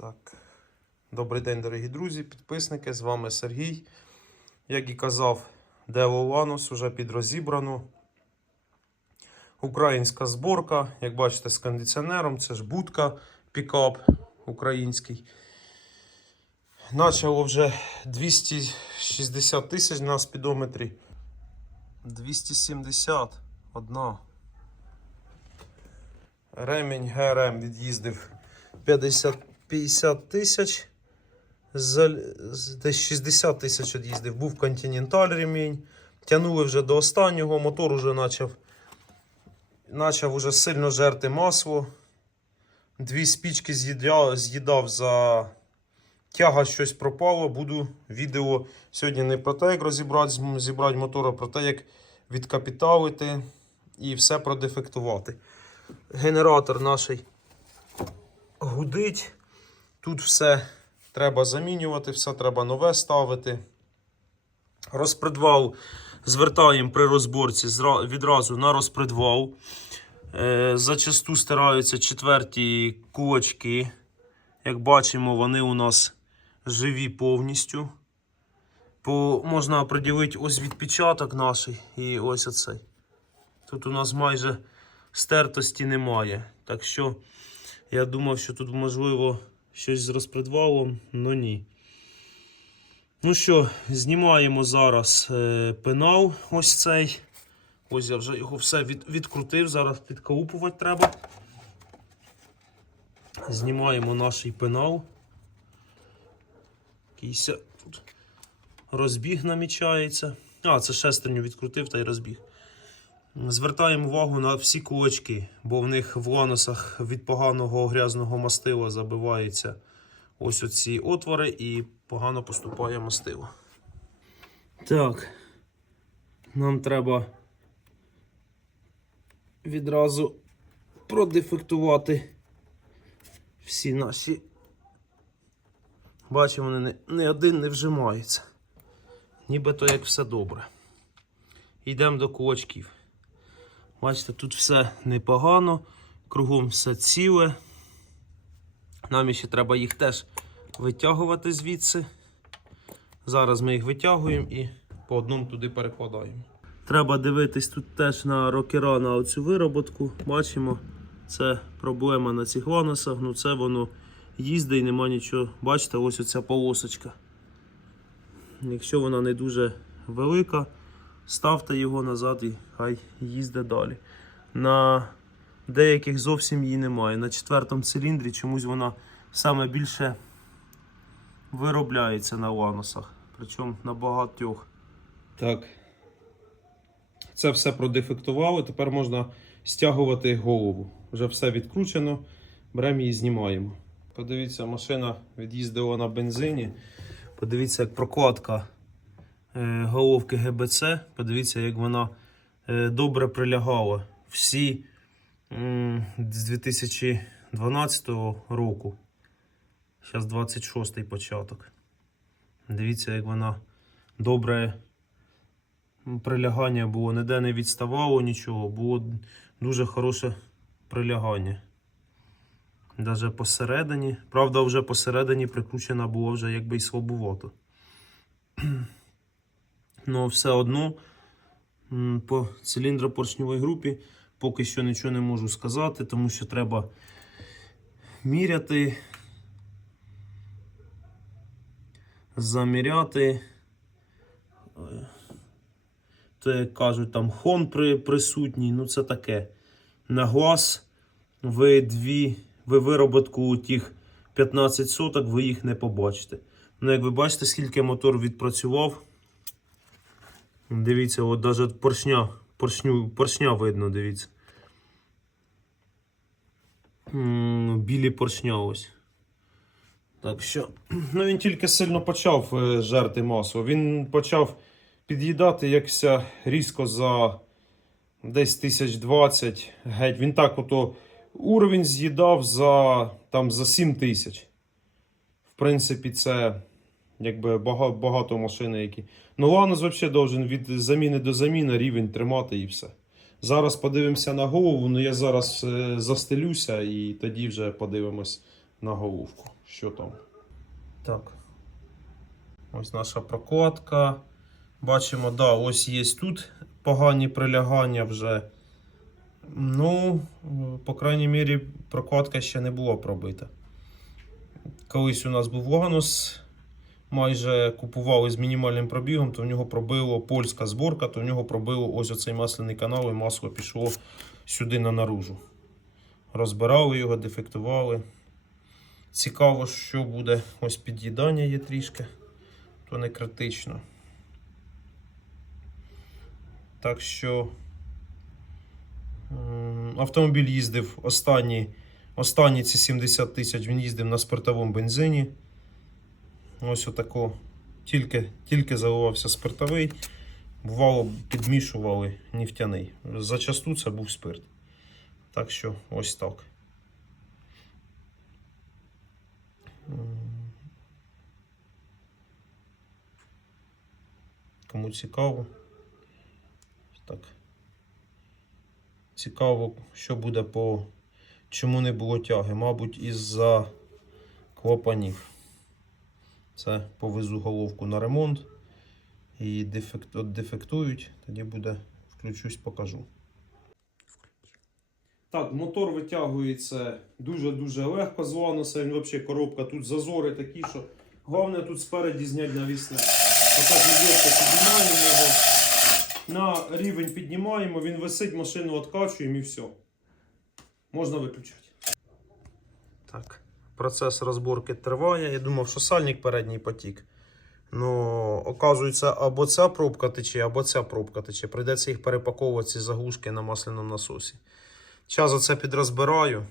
Так. Добрий день, дорогі друзі, підписники. З вами Сергій. Як і казав, Дево Ланус уже підрозібрано. Українська зборка, як бачите, з кондиціонером. Це ж будка пікап український. Начало вже 260 тисяч на спідометрі. 270 одна. Ремінь ГРМ від'їздив 50, 50 тисяч. Десь 60 тисяч від'їздив. Був континенталь ремінь. Тянули вже до останнього. Мотор уже почав, почав уже сильно жерти масло. Дві спічки з'їдав, з'їдав за тяга щось пропало. Буду відео сьогодні не про те, як розібрати зібрати мотор, а про те, як відкапіталити і все продефектувати. Генератор наш гудить. Тут все треба замінювати, все треба нове ставити. Розпредвал звертаємо при розборці відразу на розпредвал. Е, зачасту стираються четверті кулачки. Як бачимо, вони у нас живі повністю. По, можна приділити ось відпечаток наш і ось оцей. Тут у нас майже стертості немає. Так що я думав, що тут можливо щось з розпредвалом, але ні. Ну що, знімаємо зараз е, пенал ось цей. Ось я вже його все від, відкрутив, зараз підкаупувати треба. Знімаємо наш пенал. Якийсь тут розбіг намічається. А, це шестерню відкрутив та й розбіг. Звертаємо увагу на всі кулачки, бо в них в ланосах від поганого грязного мастила забиваються ось оці отвори і погано поступає мастило. Так, нам треба відразу продефектувати всі наші. Бачимо, вони не, один не вжимається. Нібито як все добре. Йдемо до кулачків. Бачите, тут все непогано, кругом все ціле. Нам ще треба їх теж витягувати звідси. Зараз ми їх витягуємо і по одному туди перекладаємо. Треба дивитись тут теж на рокера на оцю вироботку. Бачимо, це проблема на цих ваносах. Ну це воно їздить і нема нічого. Бачите, ось оця полосочка. Якщо вона не дуже велика, ставте його назад і хай їздить далі. На деяких зовсім її немає. На четвертому циліндрі чомусь вона саме більше виробляється на ланосах. Причому на багатьох. Так. Це все продефектували. Тепер можна стягувати голову. Вже все відкручено. Беремо її знімаємо. Подивіться, машина від'їздила на бензині. Подивіться, як прокладка головки ГБЦ. Подивіться, як вона е, добре прилягала. Всі з 2012 року. Зараз 26-й початок. Дивіться, як вона добре прилягання було. Ніде не відставало нічого, було дуже хороше прилягання. Даже посередині. Правда, вже посередині прикручена була вже якби й слабувато. Ну, все одно по циліндропоршньовій групі поки що нічого не можу сказати, тому що треба міряти, заміряти. Е, як кажуть, там хон при, присутній, ну це таке. На глаз ви дві, ви вироботку тих 15 соток, ви їх не побачите. Ну, як ви бачите, скільки мотор відпрацював. Дивіться, от навіть поршня, поршню, поршня видно, дивіться. Білі поршня ось. Так що, ну він тільки сильно почав е, жерти масу. Він почав під'їдати якся різко за десь 1020 геть. Він так ото уровень з'їдав за, там, за 7 тисяч. В принципі, це якби багато, багато машин, які. Ну, Ланус взагалі должен від заміни до заміни рівень тримати і все. Зараз подивимося на голову, ну я зараз е, застелюся і тоді вже подивимось на головку. Що там? Так. Ось наша прокладка. Бачимо, да, ось є тут погані прилягання вже. Ну, по крайній мірі, прокладка ще не була пробита. Колись у нас був Ланус, майже купували з мінімальним пробігом, то в нього пробило польська зборка, то в нього пробило ось оцей масляний канал, і масло пішло сюди на наружу. Розбирали його, дефектували. Цікаво, що буде. Ось під'їдання є трішки, то не критично. Так що автомобіль їздив останні, останні ці 70 тисяч він їздив на спиртовому бензині. Ось отако. Тільки, тільки заливався спиртовий. Бувало, підмішували нефтяний. Зачасту це був спирт. Так що ось так. Кому цікаво. Так. Цікаво, що буде по. Чому не було тяги? Мабуть, із-за клапанів. Це повезу головку на ремонт. І дефект, от дефектують. Тоді буде, включусь, покажу. Так, мотор витягується дуже-дуже легко з лануса. Він взагалі коробка. Тут зазори такі, що головне тут спереді зняти навісне. Отак відео піднімаємо його. На рівень піднімаємо, він висить, машину відкачуємо і все. Можна виключати. Так, процес розборки триває. Я думав, що сальник передній потік. Ну, оказується, або ця пробка тече, або ця пробка тече. Прийдеться їх перепаковувати ці заглушки на масляному насосі. Зараз оце підрозбираю.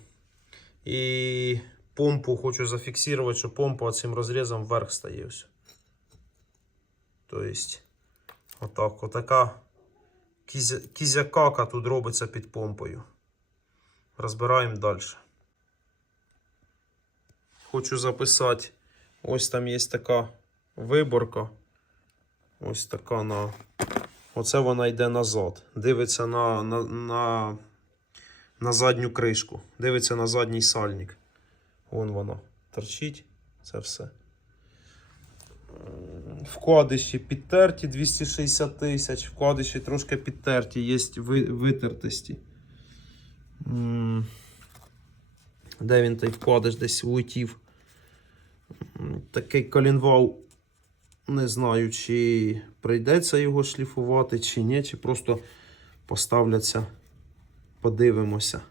І помпу хочу зафіксувати, що помпа цим розрізом вверх стає. Тобто, отак, отака кізякака тут робиться під помпою. Розбираємо далі. Хочу записати. Ось там є така виборка. Ось така на. Оце вона йде назад. Дивиться на, на, на, на задню кришку. Дивиться на задній сальник. Вон вона торчить. Це все. Вкладиші підтерті 260 тисяч. Вкладиші трошки підтерті, є ви- витертості. Де він той вкладиш десь улетів. Такий колінвал. Не знаю, чи прийдеться його шліфувати, чи ні, чи просто поставляться, подивимося.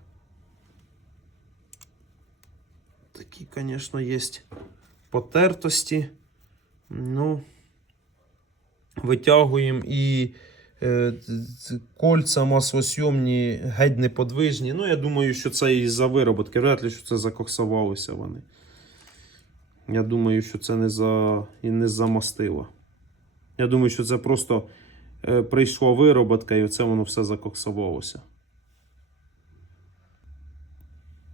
Такі, звісно, є потертості. Ну, витягуємо і кольця маслосйомні геть неподвижні. Ну, я думаю, що це із-за вироботки. Вряд ли, що це закоксувалося вони. Я думаю, що це не за і не замастило. Я думаю, що це просто е, прийшла вироботка і оце воно все закоксувалося.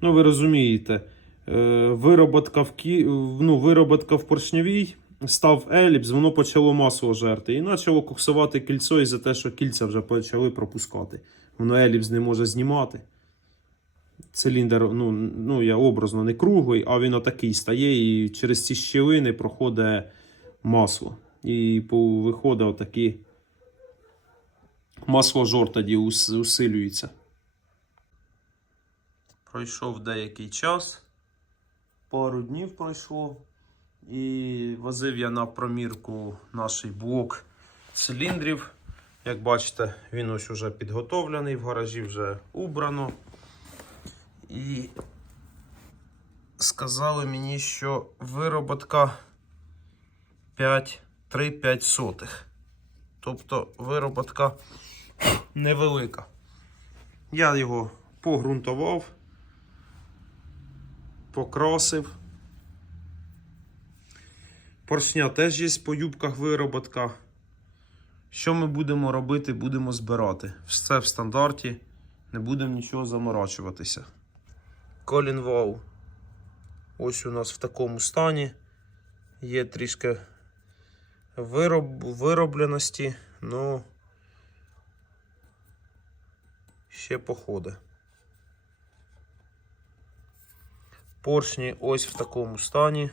Ну, ви розумієте, е, вироботка в, ну, вироботка в поршневій, став еліпс, воно почало масло жерти. І почало коксувати кільцо із-за те, що кільця вже почали пропускати. Воно еліпс не може знімати. Циліндр, ну, ну я образно не круглий, а він отакий стає, і через ці щілини проходить масло. І виходить отакі масло жор тоді усилюється. Пройшов деякий час, пару днів пройшло. І возив я на промірку наш блок циліндрів. Як бачите, він ось уже підготовлений, в гаражі вже убрано. І сказали мені, що вироботка 5-3-5 сотих. Тобто вироботка невелика. Я його погрунтував, покрасив. Поршня теж є по юбках вироботка. Що ми будемо робити? Будемо збирати. Все в стандарті. Не будемо нічого заморачуватися. Колінвал. Ось у нас в такому стані. Є трішки вироб... виробленості, ну ще походи. Поршні ось в такому стані.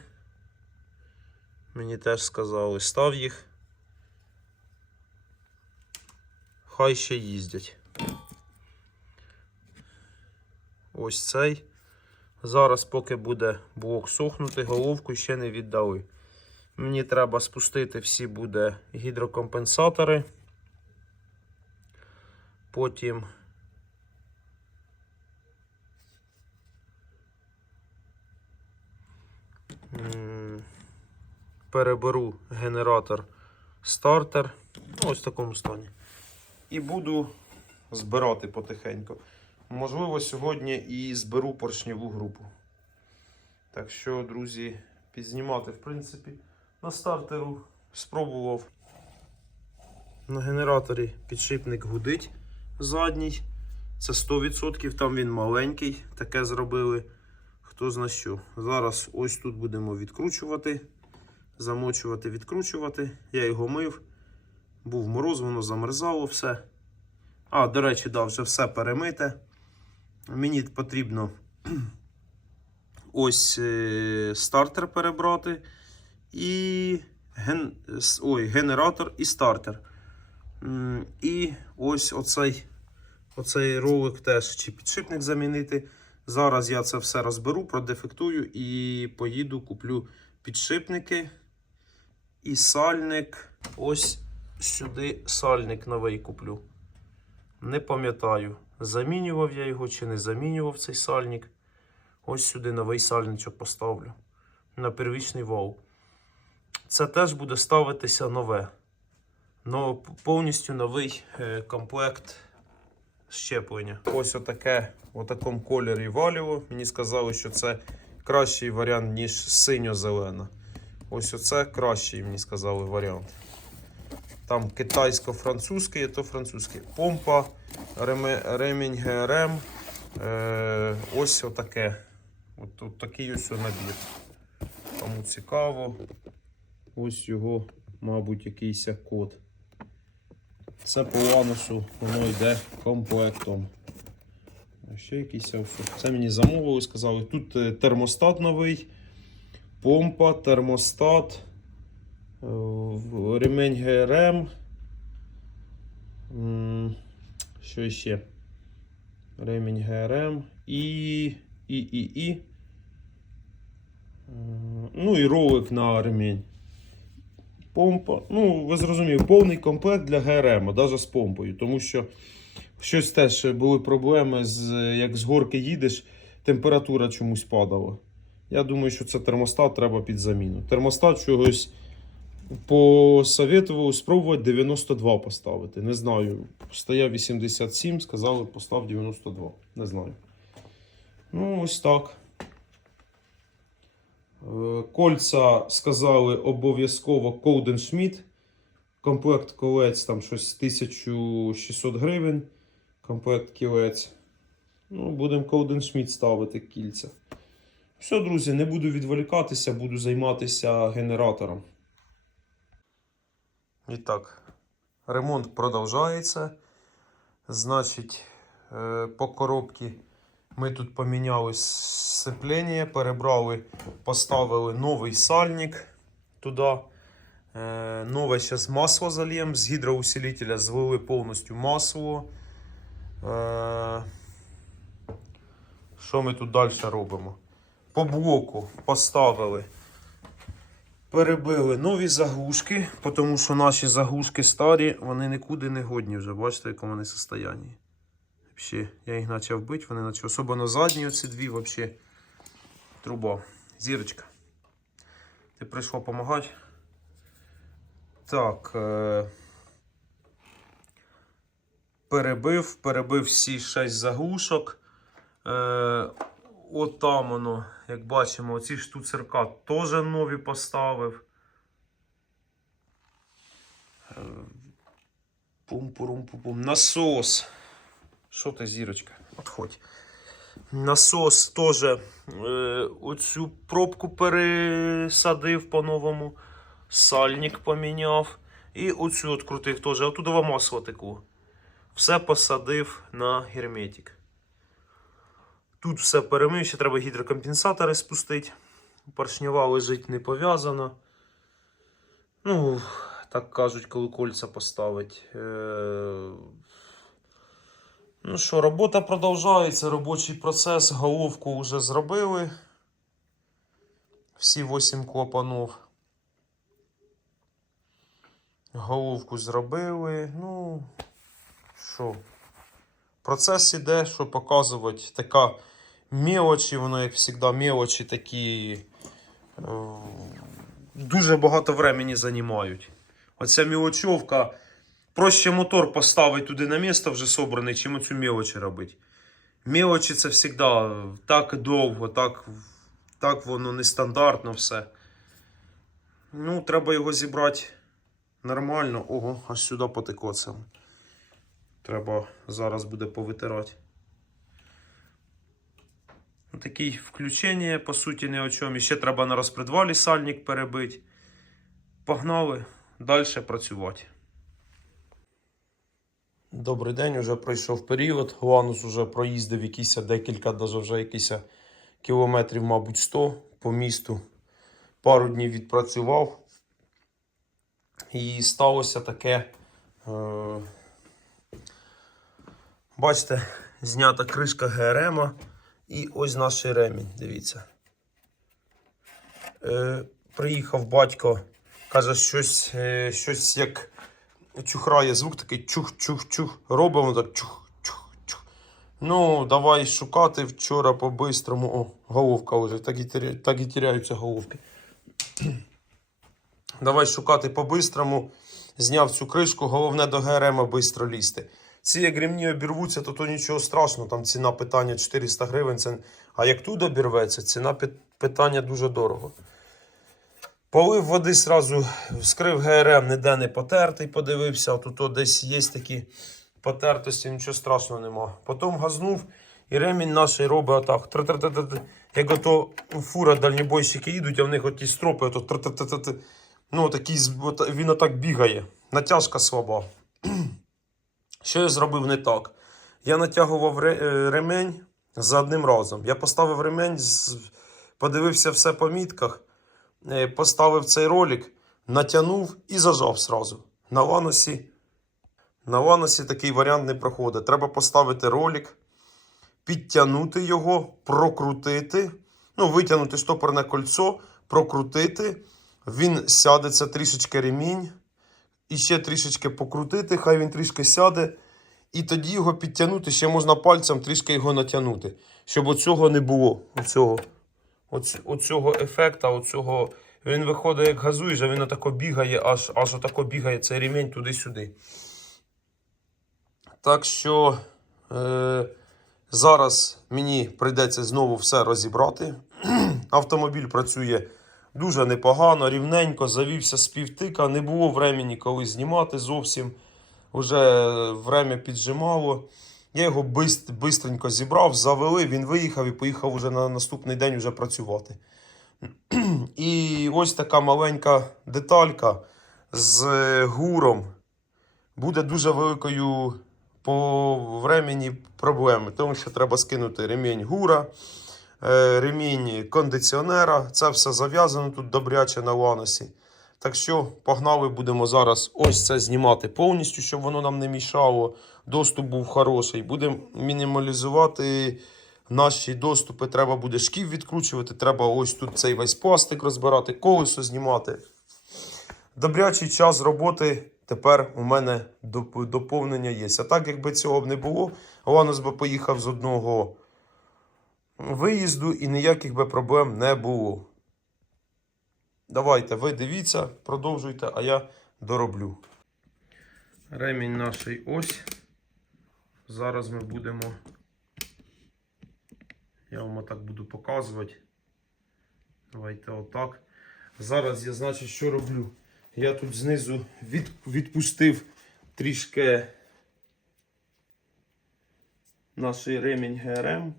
Мені теж сказали, став їх. Хай ще їздять. Ось цей. Зараз, поки буде блок сохнути, головку ще не віддали. Мені треба спустити всі буде гідрокомпенсатори. Потім переберу генератор стартер. Ну, ось в такому стані. І буду збирати потихеньку. Можливо, сьогодні і зберу поршневу групу. Так що, друзі, підзнімати, в принципі, на стартеру спробував. На генераторі підшипник гудить задній. Це 100%, там він маленький, таке зробили. Хто зна що. Зараз ось тут будемо відкручувати, замочувати, відкручувати. Я його мив. Був мороз, воно замерзало все. А, до речі, да, вже все перемите. Мені потрібно ось е, стартер перебрати. І ген, ой, генератор і стартер. І ось оцей, оцей ролик теж чи підшипник замінити. Зараз я це все розберу, продефектую і поїду, куплю підшипники і сальник. Ось сюди сальник новий куплю. Не пам'ятаю, замінював я його чи не замінював цей сальник. Ось сюди новий сальничок поставлю на первічний вал. Це теж буде ставитися нове. Но повністю новий е, комплект щеплення. Ось отаке, в такому кольорі валіо. Мені сказали, що це кращий варіант, ніж синьо-зелена. Ось оце кращий, мені сказали, варіант. Там китайсько-французький, то французький. Помпа, ремінь ГРМ. Е, ось отаке. От, от такий ось набір. Кому цікаво. Ось його, мабуть, якийсь код. Це по ланосу, воно йде комплектом. Ще якийсь. Це мені замовили, сказали. Тут е, термостат новий, помпа, термостат, е, ремень ГРМ. Що ще? Ремінь ГРМ і. і, і, і. Е, Ну і ролик на ремінь. Помпа. Ну, ви зрозуміли, повний комплект для ГРМ, навіть з помпою. Тому що щось теж були проблеми, з, як з горки їдеш, температура чомусь падала. Я думаю, що це термостат треба під заміну. Термостат чогось посоветував спробувати 92 поставити. Не знаю. Стояв 87, сказали, постав 92. Не знаю. Ну, ось так. Е, Кольца сказали обов'язково Колден Schmidt. Комплект колець там щось 1600 гривень. Комплект кілець. Ну, будемо Колден Schmidt ставити кільця. Все, друзі, не буду відволікатися, буду займатися генератором. І так, ремонт продовжується. Значить, е, по коробці ми тут поміняли сцеплення, перебрали, поставили новий сальник туди. Е, Нове зараз масло зальємо, з гідроусилителя злили повністю масло. Е, Що ми тут далі робимо? По блоку поставили. Перебили нові заглушки, тому що наші заглушки старі, вони нікуди не годні вже. Бачите, в якому вони состоянні. Вообще, я їх почав бити, вони наче особливо задні оці дві, вообще труба. Зірочка. Ти прийшла допомагати. Так. Е... Перебив, перебив всі 6 заглушок. Е... От там воно, як бачимо, оці штуцерка теж нові поставив. Е, Пум-пурум-пум-пум. Насос. Що ти, зірочка? Отходь. Насос теж е, оцю пробку пересадив по-новому. Сальник поміняв. І оцю от крутих теж. Оттуда масло текло. Все посадив на герметик. Тут все перемив, ще треба гідрокомпенсатори спустити. Поршнева лежить не пов'язана. Ну, так кажуть, коли кольця поставить. Е... Ну що, робота продовжується, робочий процес, головку вже зробили. Всі 8 клапанов. Головку зробили. Ну, що? Процес іде, що показувати. Така мелочі, воно, як завжди, мелочі такі. е, Дуже багато времени займають. Оця мілочовка. Проще мотор поставити туди на місце вже собраний, чим оцю мелочі робити. Мелочі це завжди так довго, так, так воно нестандартно все. Ну, треба його зібрати нормально. Ого, аж сюди потекло це. Треба зараз буде повитирати. Ну, включення, по суті, ні о чому. І ще треба на розпредвалі сальник перебити. Погнали далі працювати. Добрий день, уже пройшов період. Ланус вже проїздив якісь декілька, навіть вже якісь кілометрів, мабуть, 100 по місту. Пару днів відпрацював. І сталося таке. Е- Бачите, знята кришка ГРМ. І ось наш ремінь, дивіться. Е, приїхав батько, каже, щось, е, щось як чухрає звук, такий чух-чух-чух. Робимо так чух-чух-чух. Ну, давай шукати вчора по-бистрому. О, головка вже, так і, теря... так і теряються головки. Давай шукати по-бистрому. Зняв цю кришку, головне до ГРМ швидко лізти. Ці як ремні обірвуться, то, то нічого страшного, там ціна питання 400 гривень. Це... А як тут обірветься, ціна питання дуже дорого. Полив води сразу, вскрив ГРМ, ніде не потертий, подивився, а тут десь є такі потертості, нічого страшного нема. Потім газнув, і ремінь наш робить отак. Як ото фура дальнобойщики їдуть, а в них оті стропи, ото тр-тр-тр-тр. ну, такий, він отак бігає. Натяжка слаба. Що я зробив не так? Я натягував е, ремень за одним разом. Я поставив ремень, подивився все по мітках, е, поставив цей ролик, натягнув і зажав сразу. На ланосі, на ланосі такий варіант не проходить. Треба поставити ролик, підтягнути його, прокрутити, ну, витягнути штопорне кольцо, прокрутити. Він сяде, це трішечки ремінь і ще трішечки покрутити, хай він трішки сяде. І тоді його підтягнути, ще можна пальцем трішки його натягнути. Щоб оцього не було. Оцього, оць, оцього ефекта, оцього. Він виходить як газуєш, а він отако бігає, аж, аж отако бігає цей ремінь туди-сюди. Так що е, зараз мені прийдеться знову все розібрати. Автомобіль працює дуже непогано, рівненько, завівся з півтика. Не було времени коли знімати зовсім. Уже время піджимало. Я його бистренько зібрав, завели, він виїхав і поїхав уже на наступний день вже працювати. І ось така маленька деталька з гуром буде дуже великою по времені проблеми, тому що треба скинути ремінь гура, е, ремінь кондиціонера. Це все зав'язано тут добряче на ланосі. Так що погнали, будемо зараз ось це знімати повністю, щоб воно нам не мішало. Доступ був хороший. Будемо мінімалізувати наші доступи. Треба буде шків відкручувати, треба ось тут цей весь пластик розбирати, колесо знімати. Добрячий час роботи тепер у мене доповнення є. А так, якби цього б не було, Ланос би поїхав з одного виїзду і ніяких би проблем не було. Давайте, ви дивіться, продовжуйте, а я дороблю. Ремінь наш ось. Зараз ми будемо. Я вам отак буду показувати. Давайте отак. Зараз я, значить, що роблю? Я тут знизу від, відпустив трішки наш ремінь ГРМ.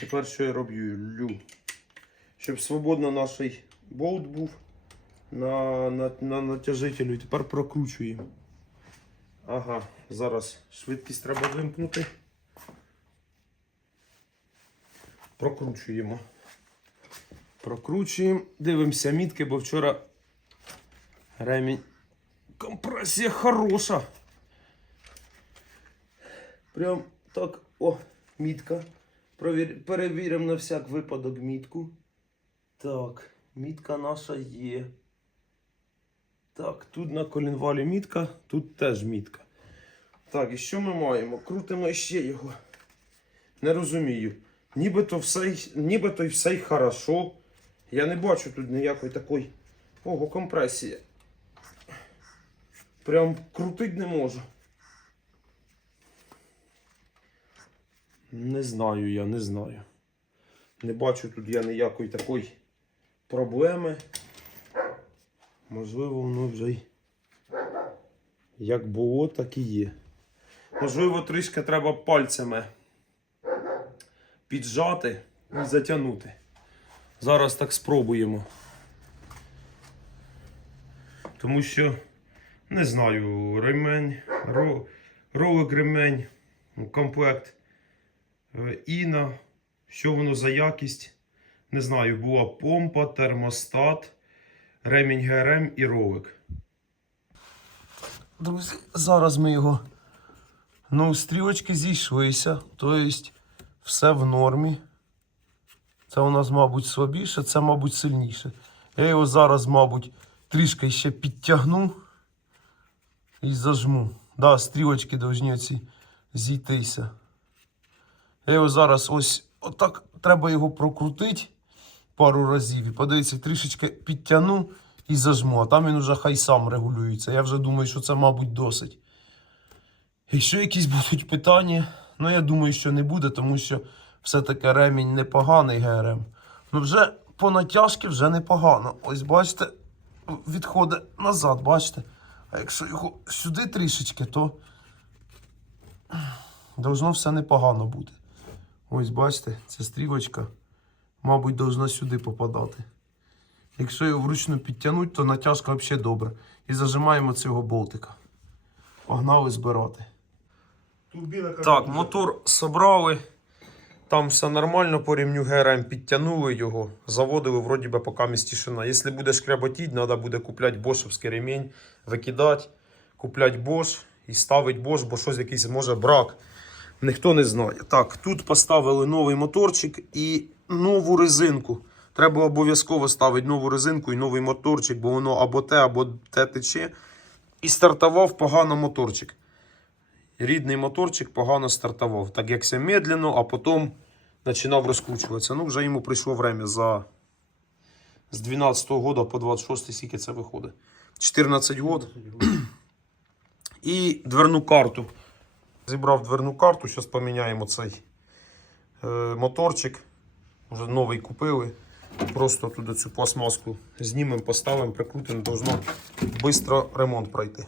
Тепер що я роблю? Лю. Щоб свободно наш болт був на, на, на натяжителю. І тепер прокручуємо. Ага, зараз швидкість треба вимкнути. Прокручуємо. Прокручуємо. Дивимося мітки, бо вчора ремінь. Компресія хороша. Прям так, о, мітка. Перевіримо на всяк випадок мітку. Так, мітка наша є. Так, тут на колінвалі мітка, тут теж мітка. Так, і що ми маємо? Крутимо ще його. Не розумію. Нібито все, нібито все й хорошо. Я не бачу тут ніякої такої. Ого, компресія. Прям крутить не можу. Не знаю я, не знаю. Не бачу тут я ніякої такої проблеми. Можливо, воно вже й як було, так і є. Можливо, трішки треба пальцями піджати і затягнути. Зараз так спробуємо. Тому що не знаю, ремень, ролик ремень, ну, комплект Іна, що воно за якість. Не знаю, була помпа, термостат, ремінь ГРМ і ролик. Друзі, зараз ми його. Ну, стрілочки зійшлися, тобто все в нормі. Це у нас, мабуть, слабіше, це, мабуть, сильніше. Я його зараз, мабуть, трішки ще підтягну і зажму. Да, стрілочки повинні зійтися. Я його зараз ось отак треба його прокрутити пару разів. І подивіться, трішечки підтягну і зажму. А там він уже хай сам регулюється. Я вже думаю, що це, мабуть, досить. Якщо якісь будуть питання, ну я думаю, що не буде, тому що все-таки ремінь непоганий ГРМ. Ну вже по натяжки вже непогано. Ось бачите, відходить назад, бачите. А якщо його сюди трішечки, то должно все непогано бути. Ось бачите, ця стрілочка, мабуть, должна сюди попадати. Якщо його вручну підтягнути, то натяжка взагалі добра. І зажимаємо цього болтика. Погнали збирати. Так, мотор собрали. Там все нормально по рівню ГРМ, підтягнули його, заводили, вроді би, поки місць тишина. Якщо буде шкряботіть, треба буде купляти бошевський ремінь, викидати, купляти бош і ставити бош, бо щось якийсь може брак. Ніхто не знає. Так, тут поставили новий моторчик і нову резинку. Треба обов'язково ставити нову резинку і новий моторчик, бо воно або те, або те тече. І стартував погано моторчик рідний моторчик погано стартував. Так якся медленно, а потім починав розкручуватися. Ну, вже йому прийшло время за з 12 го года по 26 скільки це виходить. 14 год. І дверну карту. Зібрав дверну карту, зараз поміняємо цей е, моторчик. Вже новий купили. Просто туди цю пластмаску знімемо, поставимо, прикрутимо, должно швидко ремонт пройти.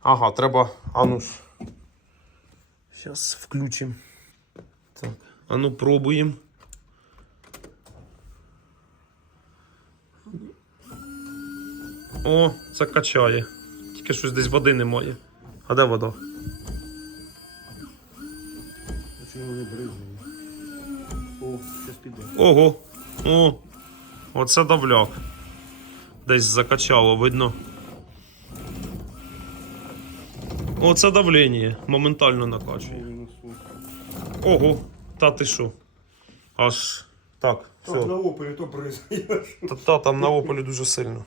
Ага, треба. А ну ж. Зараз включимо. Так. А пробуємо. О, це качає. Тільки щось десь води немає. А де вода? О, піде. Ого! О! Оце давляк. Десь закачало, видно. Оце давлення. Моментально накачує. Ого! Та ти що? Аж так. Так, Все. на опелі то бризгаєш. Та, та там на ополі дуже сильно.